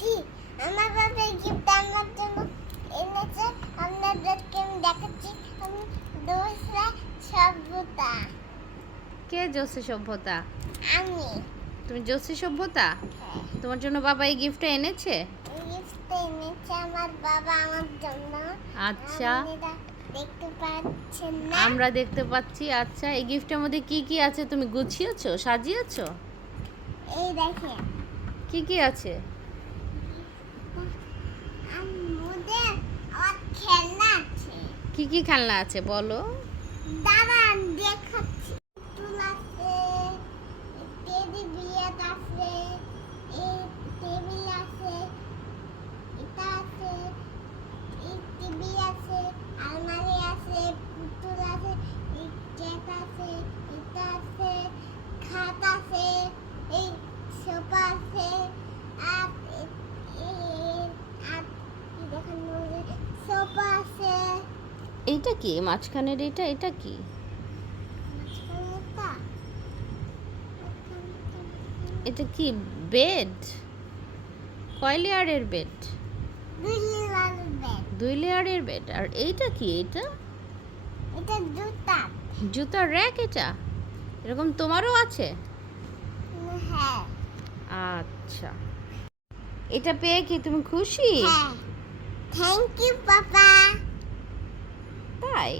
ঠিক আমার বাবা গিফট আমার জন্য এনেছে। আপনাদেরকে আমি দেখাচ্ছি। আমি দোসরা সভ্যতা। কে জোসে সভ্যতা? আমি তুমি জোসে সভ্যতা? তোমার জন্য বাবা এই গিফটটা এনেছে? গিফট এনেছে আমার বাবা আমার জন্য। আচ্ছা, আপনারা দেখতে পাচ্ছেন না? আমরা দেখতে পাচ্ছি। আচ্ছা, এই গিফটের মধ্যে কি কি আছে তুমি গুছিয়েছো, সাজিয়েছো? এই দেখেন কি কি আছে? আমাদের খেলনা আছে। কি কি খেলনা আছে বলো? দাঁড়ান দেখাচ্ছি। পুতুল আছে, টেডি বিয়ার আছে, এই টেবিল আছে, এটা আছে, এই টিভি আছে, আলমারি আছে, পুতুল আছে, এই কেক আছে, এটা আছে, খাট আছে, এই সোফা আছে, আর দেখেন সোফা আছে। এইটা কি মাঝখানের এটা? এটা কি? এটা কি বেড? কয় লেয়ারের বেড? 2 লেয়ারের বেড। 2 লেয়ারের বেড। আর এইটা কি? এটা এটা জুতা। জুতার র‍্যাক। এটা এরকম তোমারও আছে? হ্যাঁ। আচ্ছা, এটা পেয়ে কি তুমি খুশি? হ্যাঁ। Thank you papa. তাই?